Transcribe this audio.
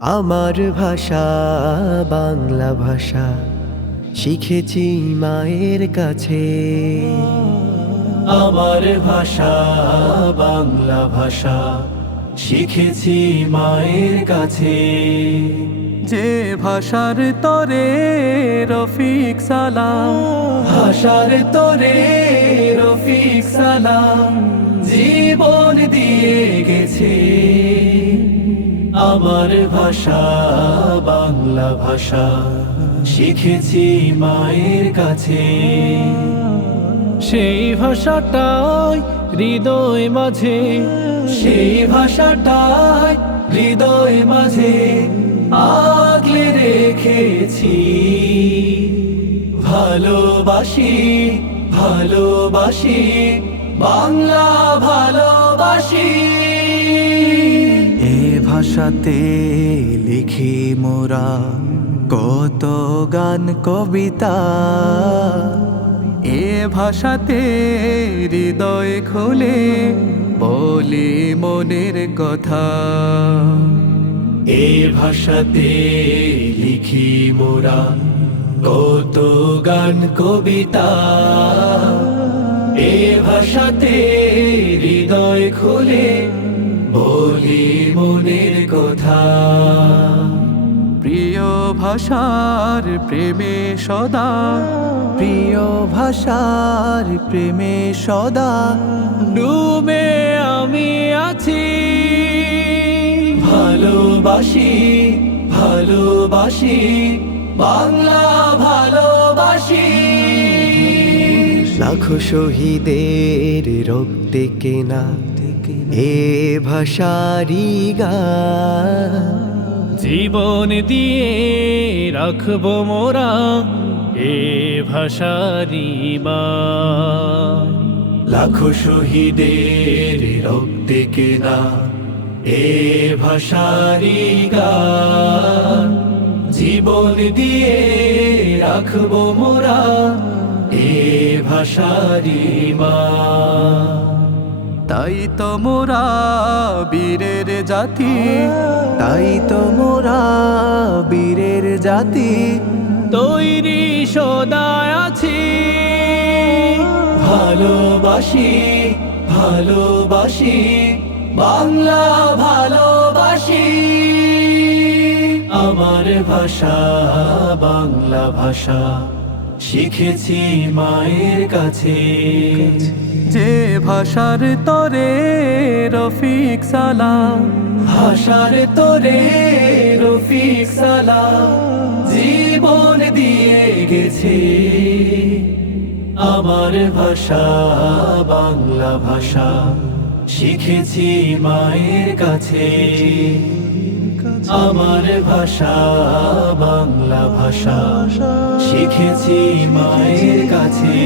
আমার ভাষা বাংলা ভাষা শিখেছি মায়ের কাছে। আমার ভাষা বাংলা ভাষা শিখেছি মায়ের কাছে। যে ভাষার তরে রফিক সালাম, ভাষার তোরে রফিক সালাম জীবন দিয়ে গেছে। আমার ভাষা বাংলা ভাষা শিখেছি মায়ের কাছে। সেই ভাষাটাই হৃদয় মাঝে, সেই ভাষাটাই হৃদয় মাঝে আগলে রেখেছি। ভালোবাসি ভালোবাসি বাংলা ভালোবাসি। এ ভাষাতে লিখি মোরা কত গান কবিতা। এ ভাষাতে হৃদয় খুলে বলি মনের কথা। এ ভাষাতে লিখি মোরা কত গান কবিতা। এ ভাষাতে হৃদয় খুলে বলি মনের কথা। প্রিয় ভাষার প্রেমে সদা, প্রিয় ভাষার প্রেমে সদা ডুবে আমি আছি। ভালোবাসি ভালোবাসি বাংলা ভালোবাসি। লাখো শহীদের রক্তে কেনা এ ভাষারি গান। জীবন দিয়ে রাখবো মোরা এ ভাষারি মান। লাখো শহীদের রক্তে কেনা এ ভাষারি গান। জীবন দিয়ে রাখবো মোরা এ ভাষারি মান। তাই তো মোরা বীরের জাতি, তাই তো মোরা বীরের জাতি তৈরি সদায় আছি। ভালোবাসি ভালোবাসি বাংলা ভালোবাসি। আমার ভাষা বাংলা ভাষা শিখেছি মায়ের কাছে। যে ভাষার তরে রফিক সালাম, ভাষার তোরে রফিক সালাম জীবন দিয়ে গেছে। আমার ভাষা বাংলা ভাষা শিখেছি মায়ের কাছে। আমার ভাষা বাংলা ভাষা শিখেছি মায়ের কাছে।